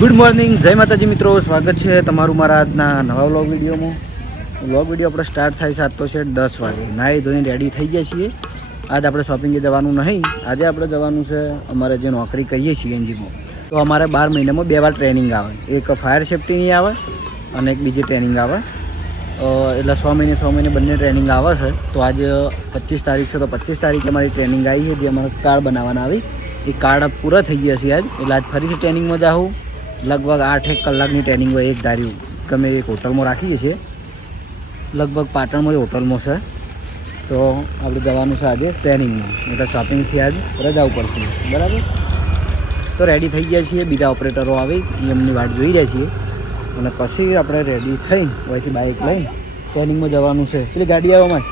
Good morning, જય માતાજી મિત્રો. સ્વાગત છે તમારું મારા આજના નવા વ્લોગ વિડીયોમાં. વ્લોગ વિડીયો આપણે સ્ટાર્ટ થાય છે આજ તો છે 10 વાગે. નાહી ધોઈને રેડી થઈ ગયા છીએ. આજ આપણે શોપિંગે જવાનું નહીં, આજે આપણે જવાનું છે અમારે જે નોકરી કરીએ છીએ એનજીમાં. તો અમારે 12 મહિનામાં 2 વાર ટ્રેનિંગ આવે. એક ફાયર સેફ્ટીની આવે અને એક બીજી ટ્રેનિંગ આવે. એટલે 6 મહિને બંને ટ્રેનિંગ આવે છે. તો આજે 25 તારીખ છે, તો 25 તારીખે અમારી ટ્રેનિંગ આવી છે, જે અમારે કાર્ડ બનાવવાના આવી. એ કાર્ડ પૂરા થઈ ગયા છે આજ, એટલે આજ ફરીથી ટ્રેનિંગમાં જાઉં. લગભગ 8-1 કલાકની ટ્રેનિંગ હોય. એક ધાર્યું ગમે એક હોટલમાં રાખીએ છીએ, લગભગ પાટણમાં હોટલમાં છે. તો આપણે જવાનું છે આજે ટ્રેનિંગમાં, એટલે શોપિંગથી આજ રજા ઉપર છે, બરાબર. તો રેડી થઈ ગયા છીએ, બીજા ઓપરેટરો આવી એમની વાટ જોઈ રહ્યા છીએ, અને પછી આપણે રેડી થઈને અહીંથી બાઇક લઈને ટ્રેનિંગમાં જવાનું છે. પેલી ગાડી આવવામાં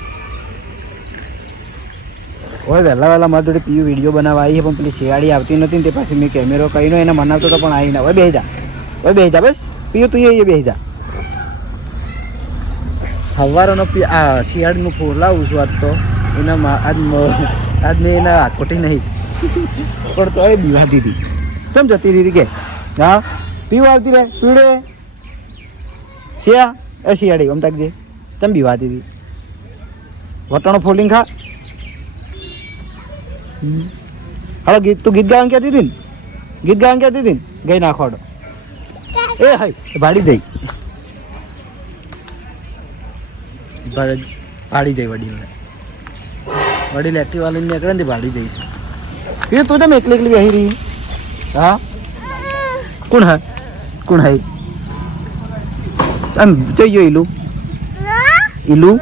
હોય વહેલા મારી જોડે પીયુ વિડીયો બનાવવા આવી છે, પણ પેલી શિયાળી આવતી નથી ને તે પાછી મેં કેમેરો કહીનો એને મનાવતો હતો, પણ આવી ના. હવે બેસી જા બસ પીયુ, તું એ બેસી જા. સવારનો આ શિયાળનું ફૂલ લાવું છું આજ તો એના આજ મેં એના હાથકોટી નહીં પણ તો એ બીવાતી હતી. કેમ જતી રહી હતી કે હા પીવું આવતી રહે પીવડે શિયા એ શિયાળી આમ તાકજે. કેમ બીવાતી હતી? વટાણો ફોલ્ડિંગ ખા. હાલો તું ગીત ગાવાનું કહેતી હતી ને, ગીત ગાવાનું કહેતી હતી ને, ગઈ નાખોડો એ હાય ભાડી જઈ વડીલ એક્ટિવા લઈને નીકળે ને ભાડી જઈશ. એ તું તમે એકલી બેસી રહી? હા કોણ હે આમ જોઈએ ઈલું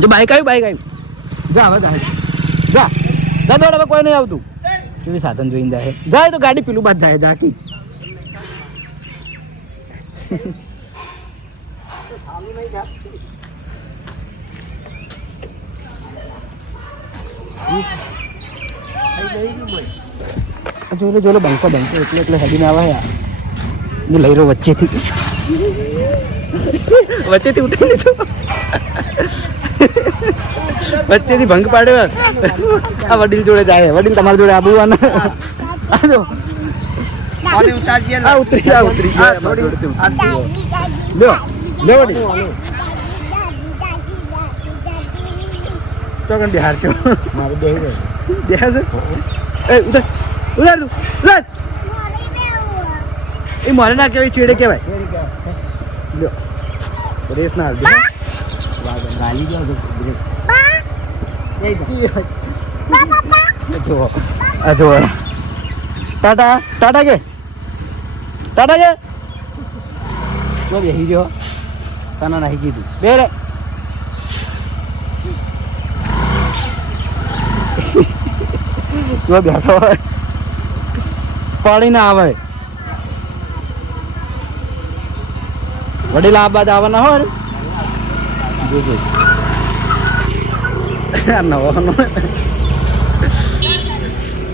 જો બાઈક આવ્યું જા હવે જા દોડ. હવે કોઈ નહીં આવતું. કેવી સાધન જોઈને જાય તો ગાડી પેલું બાદ જાય કી જોલો બંકો એટલે હેડીને આવે યાર. હું લઈ રહ્યો વચ્ચેથી ઉઠી લીધું, વચ્ચેથી ભંગ પાડ્યો. આ વડીલ જોડે જાય, વડીલ તમારી જોડે આબુવાના. ઉતરી ગયા વડીલ બિહાર છો મારે બેહાર છે. ઉધર તું એ મારે ના કહેવાય, ચેડે કહેવાય. રેસ ના ગાલી જો ટાટા કે જો બેસી ગયો તાના નાહી કીધું બે રે. જો બેઠો હોય પાણી ના આવે. વડીલા આ બાદ આવવાના હોય જોજો નવાનો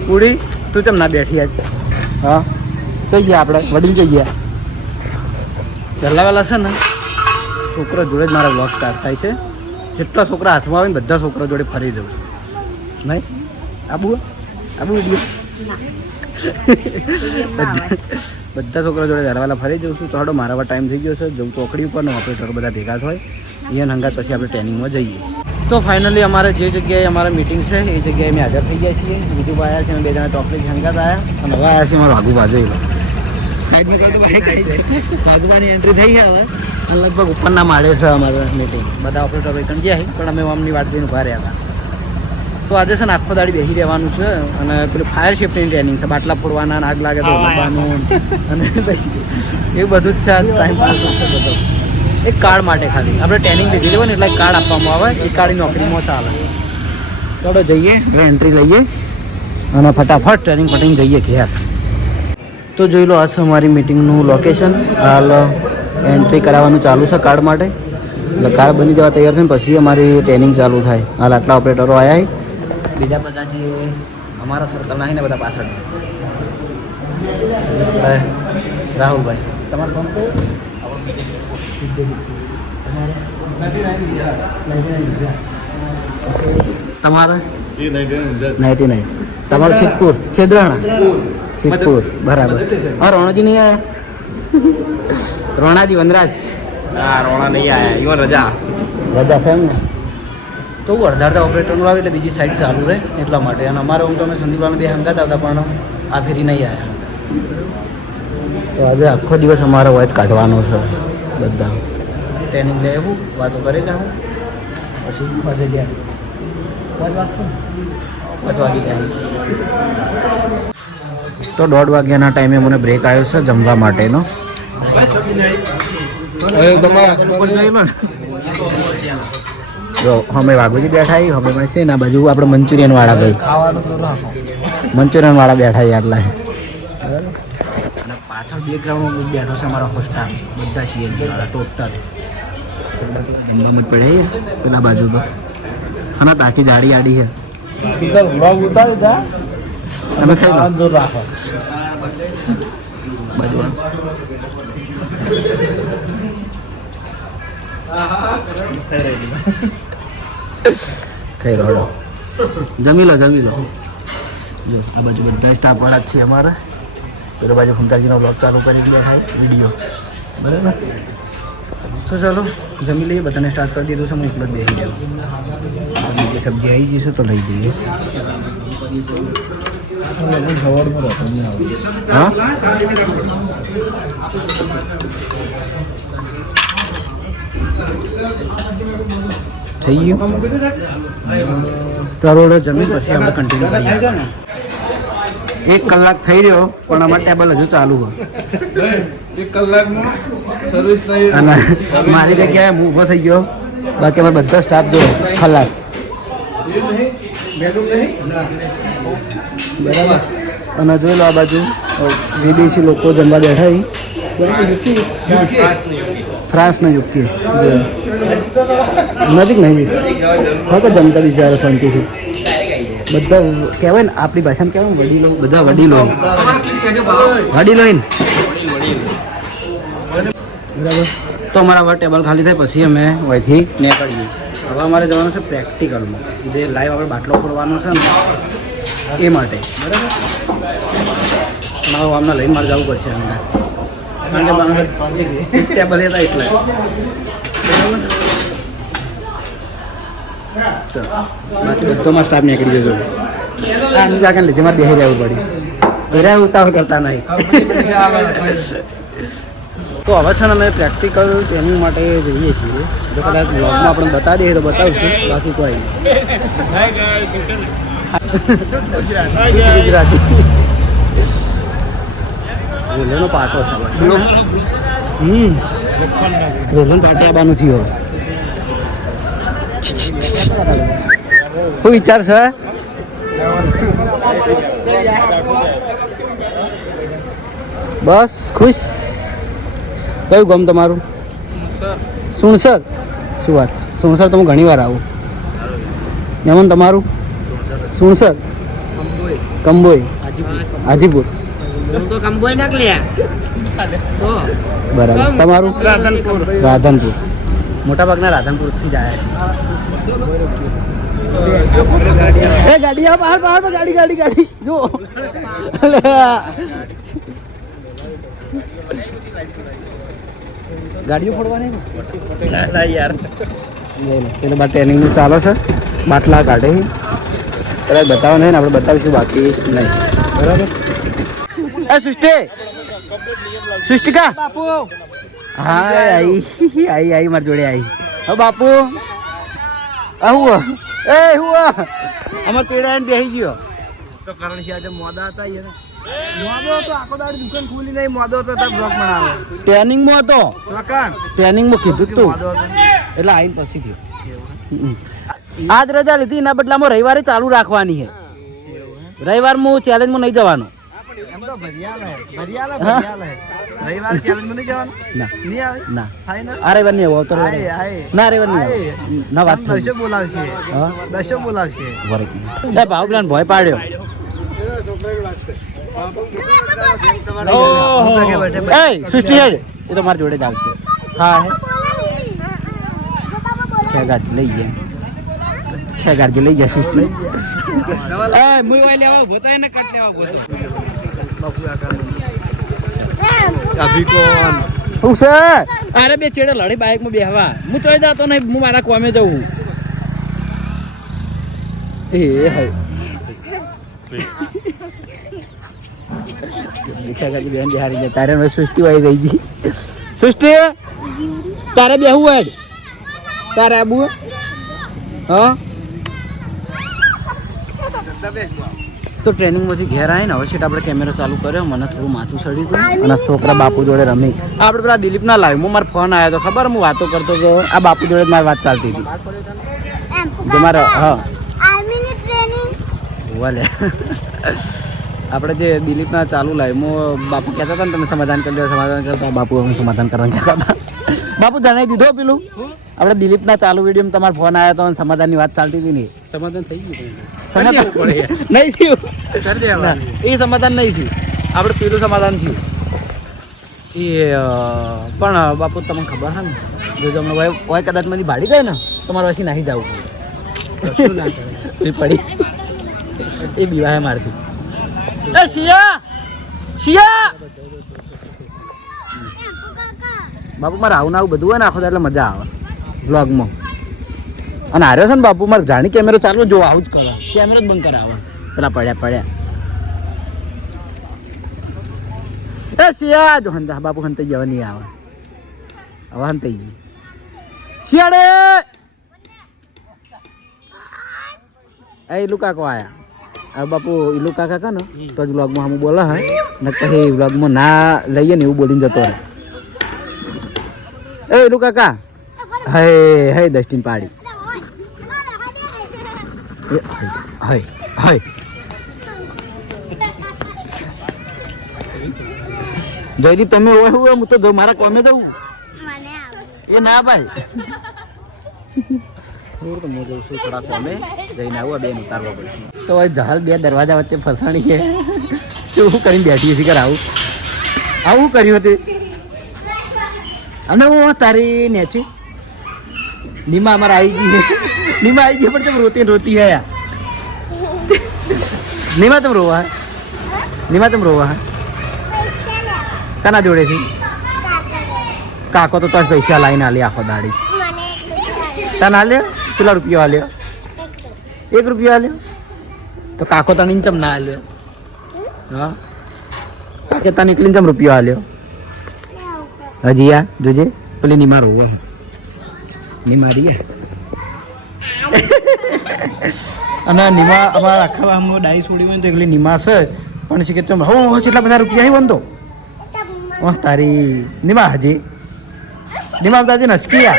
પૂરી તું ચમ ના બેઠી આજ? હા જઈએ આપણે વડીલ જઈએ. પહેલા છે ને છોકરા જોડે જ મારા વ્લોગ સ્ટાર્ટ થાય છે. જેટલા છોકરા હાથમાં આવે ને બધા છોકરા જોડે ફરી જવું છું. નહીં આબુ બધા છોકરા જોડે ઘરવાલા ફરી જઉં છું. તો હાડો મારા ટાઈમ થઈ ગયો છે. જવું ચોકડી ઉપર ને ઓપરેટર બધા ભેગા થાય અહીંયા હંગાત પછી આપણે ટ્રેનિંગમાં જઈએ. તો ફાઇનલી અમારે જે જગ્યાએ અમારે મિટિંગ છે એ જગ્યાએ અમે હાજર થઈ ગયા છીએ. બીજું આવ્યા છે, અમે 2 જણા ચોકડી હંગાત આવ્યા અને હવે આવ્યા છીએ મારો આગુ બાજુ સાઈડમાં કરી તો ભાગવાની એન્ટ્રી થઈ છે હવે. અને લગભગ ઉપરના માળે છે અમારે મિટિંગ. બધા ઓપરેટરો ગયા પણ અમે અમની વાટ જોઈને ઉભા રહ્યા હતા. તો આજે છે ને આખો દાડી બેસી રહેવાનું છે, અને પેલું ફાયર સેફ્ટીની ટ્રેનિંગ છે. બાટલા ફોડવાના, આગ લાગે તો લાવવાનું અને પછી એવું બધું જ છે. આજ ટાઈમ પાસ છે બધો એક કાર્ડ માટે ખાલી આપણે ટ્રેનિંગ લીધી હોય ને એટલે કાર્ડ આપવામાં આવે. એ કાર્ડની નોકરીમાં ચાલે. ચાલો જઈએ, એન્ટ્રી લઈએ અને ફટાફટ ટ્રેનિંગ પટીને જઈએ ઘેર. તો જોઈ લો આ છે અમારી મિટિંગનું લોકેશન. હાલ એન્ટ્રી કરાવવાનું ચાલુ છે કાર્ડ માટે. એટલે કાર્ડ બની જવા તૈયાર છે ને પછી અમારી ટ્રેનિંગ ચાલુ થાય. હાલ આટલા ઓપરેટરો આવ્યા. બીજા બધા જે અમારા સર્કલના છે ને બધા પાછળ. રાહુલભાઈ તમારું ફોન કયું? તમારે 99. તમારું સિદ્ધપુર છેદરાણા સિદ્ધપુર બરાબર. હા રોણાજી નહીં આવ્યા? રોણાજી વનરાજ ના રોણા નહીં આયા, ઈવન રજા રજા છે એમ ને. તો હું અડધા ઓપરેટરનું આવે એટલે બીજી સાઈડ ચાલુ રહે એટલા માટે. અને અમારે હું તમે સંદીપવાળાને બે હંગાત આવતા પણ આ ફેરી નહીં આવ્યા. તો આજે આખો દિવસ અમારો વોચ કાઢવાનો છે બધા. ટ્રેનિંગ લે એવું વાતો કરે જાઉં પછી પાછે ગયા 5 વાગી ગયા. તો 1:30 વાગ્યાના ટાઈમે મને બ્રેક આવ્યો છે જમવા માટેનો. જો અમે વાઘુજી બેઠા અમે છે ને બાજુ આપણે મંચુરિયન વાળા ભાઈ મંચુરિયન વાળા બેઠા આટલા. અને પાછળ બેકગ્રાઉન્ડમાં બેઠો છે અમારો હોસ્ટાફ બધા સીએનજી વાળા ટોટલ જમવામાં જ પડે પેલા બાજુ તો. અને તાકી જાડી આડી છે તમે ખાઈ લો રાખો બાજુ ખાઈ લો જમી લો જો આ બાજુ બધા સ્ટાફ વાળા જ છે અમારા. પેલો બાજુ ફુંતાજીનો બ્લોગ ચાલુ કરી દીધો થાય વિડીયો બરાબર. તો ચાલો જમી લઈએ. બધાને સ્ટાર્ટ કરી દીધું છે. હું એકલો જ બેસી જાઉં. બીજી સબ્જી આવી જશે તો લઈ દઈએ. હા થઈ ગયું. કરોડો જમીન પછી આપણે કન્ટિન્યુ કરીએ. 1 કલાક થઈ રહ્યો પણ અમારે ટેબલ હજુ ચાલુ હોય. 1 કલાકમાં સર્વિસ નહીં. અને મારી જગ્યાએ હું ઊભો થઈ ગયો. બાકી અમારે બધો સ્ટાફ જો ખલાસ બરાબર. અને જોઈ લો આ બાજુ વિદેશી લોકો જમવા બેઠા. ફ્રાન્સના યુકે નજીક નહીં હા તો જમતા બિચારા શાંતિથી બધા કહેવાય ને આપણી ભાષામાં કહેવાય વડીલો બધા વડીલો બરાબર. તો અમારા હવે ટેબલ ખાલી થાય પછી અમે અહીંથી નીકળીએ. હવે અમારે જવાનું છે પ્રેક્ટિકલમાં જે લાઈવ આપણે બાટલો ફોડવાનો છે ને એ માટે બરાબર. હવે આમને લઈને મારે જવું પડશે અંદર કારણ કે એક ટેબલ હતા એટલે બરાબર. ચલો બાકી બધોમાં સ્ટાફ નીકળી જજો. આમ કાકા લીધે મારે બેસી રહેવું પડ્યું. ઘરે ઉતાવળ કરતા નહીં. તો હવે છે ને અમે પ્રેક્ટિકલ ટ્રેનિંગ માટે જઈએ છીએ. જો કદાચ બ્લોગમાં આપણે બતાવી દઈએ તો બતાવશું બાકી કોઈ ગુજરાતી રેલવેનો પાટો છે. રેલવેનો પાટે આવવાનું થયું. શું વિચાર છે? બસ ખુશ. કયું ગામ તમારું? સુણસર. શું વાત છે? સુણસર તો હું ઘણી વાર આવું. મેમન તમારું? સુણસર કંબોઈ હાજીપુર બરાબર. તમારું? રાધનપુર. મોટા ભાગના રાધનપુરથી જ આવ્યા છે. એ ગાડી આ બહાર બહાર ગાડી જો ગાડીઓ ફોડવાની યાર. એટલે બાર ટ્રેનિંગનું ચાલે છે. બાટલા કાઢે કદાચ બતાવો નહીં ને આપણે બતાવીશું બાકી નહીં બરાબર. સૃષ્ટિકા હા આઈ મારી જોડે આવી. હા બાપુ આવું એ હું અમારે પેડા આવીને બેસી ગયો તો કારણ કે આજે મોડા હતા મોદો તો આખો દાડી દુકાન ખુલી નહીં. મોદો તો બ્લોગ બનાવે ટ્રેનિંગમાં હતો. ટ્રેનિંગમાં કીધું તું એટલે આવીને પછી થયું. આજ રજા લીધી એના બદલામાં રવિવારે ચાલુ રાખવાની છે. રવિવારમાં હું ચેલેન્જમાં નહીં જવાનું. ભય પાડ્યો. સૃષ્ટિ હેડ એ તો મારી જોડે જ આવશે. હા લઈ ગયા ખેગાડી લઈ ગયા સૃષ્ટિ. લેવા ઉભો તો એને કટ લેવા ઉભો તો અભી કોણ હું છે અરે બે ચેડે લડી બાઇકમાં બેહવા હું ચોઈ જતો નહીં હું મારા કોમે જવું એ હાય બેન બિહારી જાય તારે હવે સૃષ્ટિ વાઈ રહી ગઈ સૃષ્ટિ તારે બેહવું હોય તારે આબુ હા તો ટ્રેનિંગમાંથી ઘેર આવીને હવે સીટ આપણે કેમેરો ચાલુ કર્યો મને થોડું માથું સડ્યું હતું અને છોકરા બાપુ જોડે રમી આપણે પેલા દિલીપના લાઈવમાં મારો ફોન આવ્યો હતો ખબર હું વાતો કરતો હતો આ બાપુ જોડે જ મારી વાત ચાલતી હતી જો મારે હા વાલે આપણે જે દિલીપના ચાલુ લાઈવમાં બાપુ કહેતા હતા ને તમે સમાધાન કરી દો સમાધાન કરતા બાપુ અમે સમાધાન કરવાનું કહેતા હતા બાપુ જણાવી દીધો પેલું આપણે દિલીપના ચાલુ વિડીયોમાં તમારો ફોન આવ્યો હતો અને સમાધાનની વાત ચાલતી હતી ને સમાધાન થઈ ગયું નહીં થયું એ સમાધાન નહીં થયું આપણે પેલું સમાધાન થયું એ પણ બાપુ તમને ખબર હા ને જો તમને હોય કદાચ મારી ભાડી ગઈ ને તમારે પછી નાહી જવું પડી એ બીવાય મારથી એ શિયા શિયા બાપુ મારે આવું ને આવું બધું હોય ને આખો એટલે મજા આવે બ્લોગમાં અને હાર્યો છે ને બાપુ મારે જાણી કેમેરો ચાલુ જો આવું જ કરે કેમેરો જ બંધ કરાવે પેલા પડ્યા એ શિયા જો હંતા બાપુ હંતાઈ જવા નહીં આવે હવે હંતાઈ ગઈ શિયાળે એ ઇલુ કાકો આયા હવે બાપુ ઇલુ કાકા કા ને તો જ વ્લોગમાં હમ બોલે હા ને પછી વ્લોગમાં ના લઈએ ને એવું બોલીને જતો રહે એ ઇલુ કાકા હે દસ્ટીન પાડી હાય હાય જયદીપ તમે હોય હું તો મારા કોમે જવું એ ના ભાઈ હું જઉં છું થોડા કોમે જઈને આવું બેન ઉતારવા પડશે તો હવે જહાલ બે દરવાજા વચ્ચે ફસાણી છે શું કરીને બેઠી છે ઘર આવું કર્યું હતું અને હું તારી નેચી નીમા અમારે આવી ગઈ નીમા આવી ગઈ પણ તમે રોતી હે યાર નીમા તમે રોવા હા કના જોડેથી કાકો તો પૈસા લાવીને આલી આખો દાડી તને આલ્યો કેટલા રૂપિયા આલ્યો 1 રૂપિયા આલ્યો તો કાકો તને ઇન્ચમ ના આલ્યો હા કાકે તને એકલી ઇન્ચમ રૂપિયા આલ્યો હજી આ જોજે પેલી નીમા રોવા નીમારી અને નીમા અમારા આખા આમાં ડાઈ છોડી હોય તો એકલી નીમા છે પણ શીખે ચમ હો કેટલા બધા રૂપિયા આવી બંધો તારી નીમા હજી નીમા દાદી નસકીયા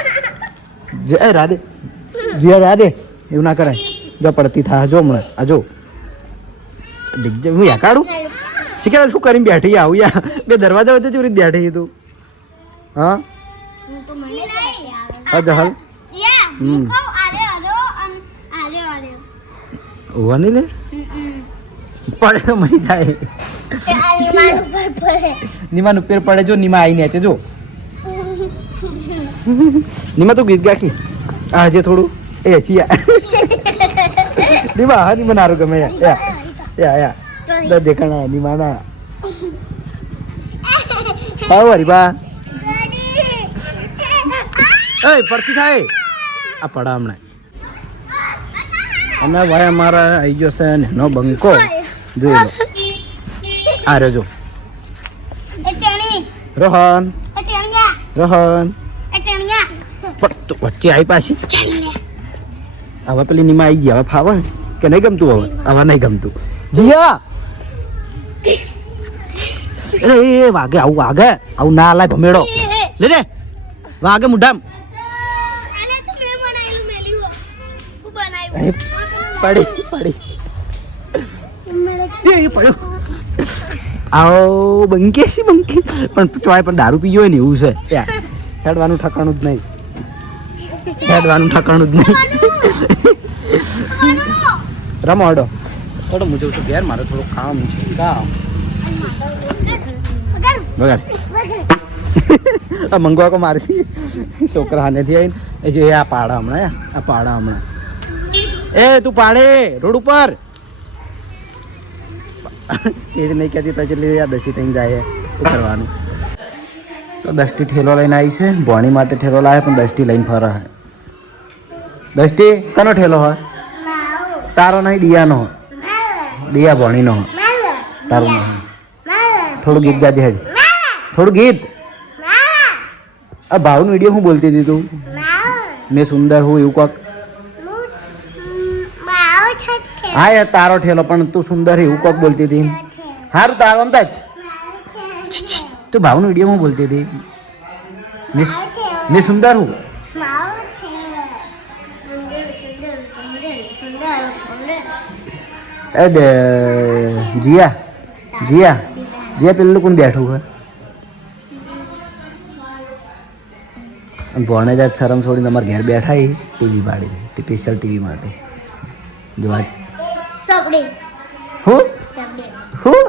જય રાધે જય રાધે એવું ના કરાય જો પડતી થા જો હમણાં આ જો હું યા કાઢું શીખે શું કરીને બેઠી આવું યા બે દરવાજા વચ્ચે ચૂરી બેઠી તું હા જહલ ઓવાની લે પડે તો મરી જાય નીમાનું પેર પડે જો નીમા આવીને છે જો નીમા તો ગીત ગાખી આ જે થોડું એ છીએ નીમા હા નીમા નારું ગમે યા દેખાણા નીમાના આવો હરી બા એ પડતી થાય આ પડા હમણાં અને ભાઈ અમારા આવી ગયો છે નો બંકો જોઈ લો આ રહ્યો જો રોહન પણ વચ્ચે આવી પાછી હવે પેલી નીમા આવી ગઈ હવે ફાવે કે નહીં ગમતું હવે નહીં ગમતું જીયા અરે એ વાગે આવું ના લાય ભમેડો લે રે વાગે મુઢામ પડી પડ્યો આવો બંકી પણ ચોય પણ દારૂ પીયો હોય ને એવું છે ત્યાં હેડવાનું ઠકાણું જ નહીં રમો હડો થોડો હું જઉં છું ઘેર મારે થોડું કામ છે બગાડ આ મંગવા કો મારસી છોકરા હાનેથી આવીને એ જે આ પાડા હમણાં એ તું પાડે રોડ ઉપર કેડી નહીં કહેતી તો એટલે આ દસી થઈને જાય શું કરવાનું. તો દસટી ઠેલો લઈને આવી છે. ભોણી માટે ઠેલો લાવે પણ દસટી લઈને ફરે છે. દસટી કનો ઠેલો હોય? તારો નહીં, દિયાનો. દિયા ભોણીનો. તારું નહીં. થોડું ગીત ગાજે હેડ. થોડું ગીત. આ ભાવનું વિડીયો હું બોલતી હતી તું? મેં સુંદર હું એવું કોક. હા યાર તારો ઠેલો પણ તું સુંદર એવું કોક બોલતી હતી. સારું તારો આમ થાય. તું ભાવનું વિડીયો હું બોલતી હતી? મેં સુંદર હું. જીયા જીયા જીયા પેલું કોણ બેઠું છે? ભણે જ શરમ છોડીને અમારે ઘેર બેઠા એ ટીવી પાડીને સ્પેશિયલ ટીવી માટે જોવા. હું હું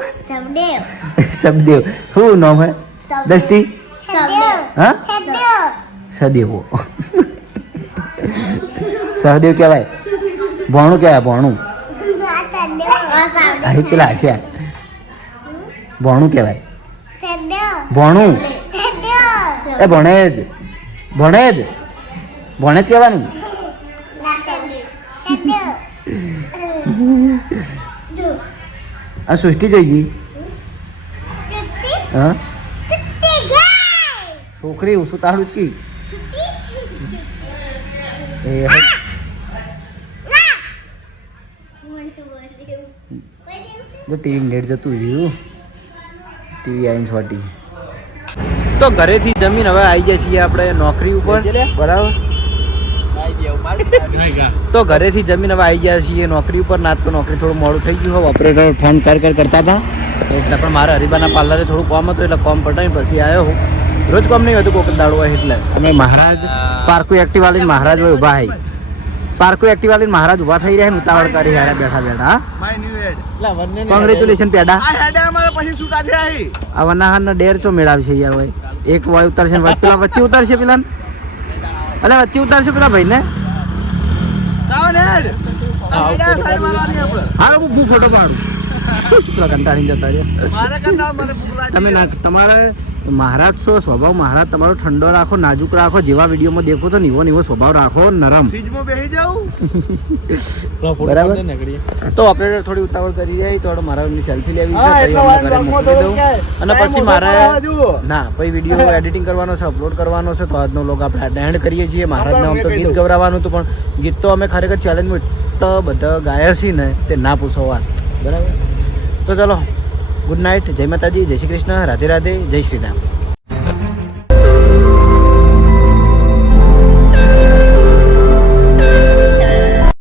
સબદેવ હું નામ હે? દસટી હા સદેવો સહદેવ કહેવાય. ભણું કહેવાય ભણું. અહીં પેલા છે ભણું કહેવાય. ભણું એ ભણેજ ભણેજ ભણેજ કહેવાનું. આ સૃષ્ટિ જોઈ ગઈ. હા છોકરી શું તારું જ કી એ જો ટીવી નેટ જતું રહ્યું. ટીવી આવીને છોટી. તો ઘરેથી જમીન હવે આવી જાય છીએ આપણે નોકરી ઉપર બરાબર. તો ઘરેથી જમીન હવે આવી ગયા છીએ નોકરી ઉપર. ના તો નોકરી થોડું મોડું થઈ ગયું હોય. ઓપરેટર ફોન કરતા હતા એટલે પણ મારા હરીબાના પાર્લરે થોડું કામ હતું એટલે કામ પટાઈને પછી આવ્યો હું. રોજ કામ નહીં હતું કોક દાડો હોય એટલે. અમે મહારાજ પાર્કુ એક્ટિવા લઈને મહારાજ હોય ઊભા હોય. પાર્કુ એક્ટિવા લઈને મહારાજ ઊભા થઈ રહ્યા ને ઉતાવળ કરી યાર બેઠા બેઠા. કોંગ્રેચ્યુલેશન પેડા. આ વનાહાર ડેર ચો મેળાવશે યાર ભાઈ. એક વાય ઉતારશે પેલા વચ્ચે ઉતારશે પેલા. અલે વચ્ચે ઉતારશે પેલા ભાઈ ને. હારો હું ફોટો પાડું. કંટાળીને જતા રહ્યા તમે. ના તમારે મહારાજ છો સ્વભાવ મહારાજ તમારો ઠંડો રાખો, નાજુક રાખો. જેવા વિડીયોમાં દેખો તો નીવો સ્વભાવ રાખો, નરમ. બરાબર. તો ઓપરેટર થોડી ઉતાવળ કરી જાય તો મારા સેલ્ફી લેવી છે અને પછી મારે ના પછી વિડીયો એડિટિંગ કરવાનો છે, અપલોડ કરવાનો છે. તો આજનો લોગ આપણે એન્ડ કરીએ છીએ. મહારાજને આમ તો ગીત ગવડાવવાનું હતું પણ ગીત તો અમે ખરેખર ચેલેન્જમાં એટલા બધા ગાયા છીએ ને તે ના પૂછો વાત. બરાબર. તો ચલો ગુડ નાઇટ. જય માતાજી, જય શ્રી કૃષ્ણ, રાધે રાધે, જય શ્રી રામ.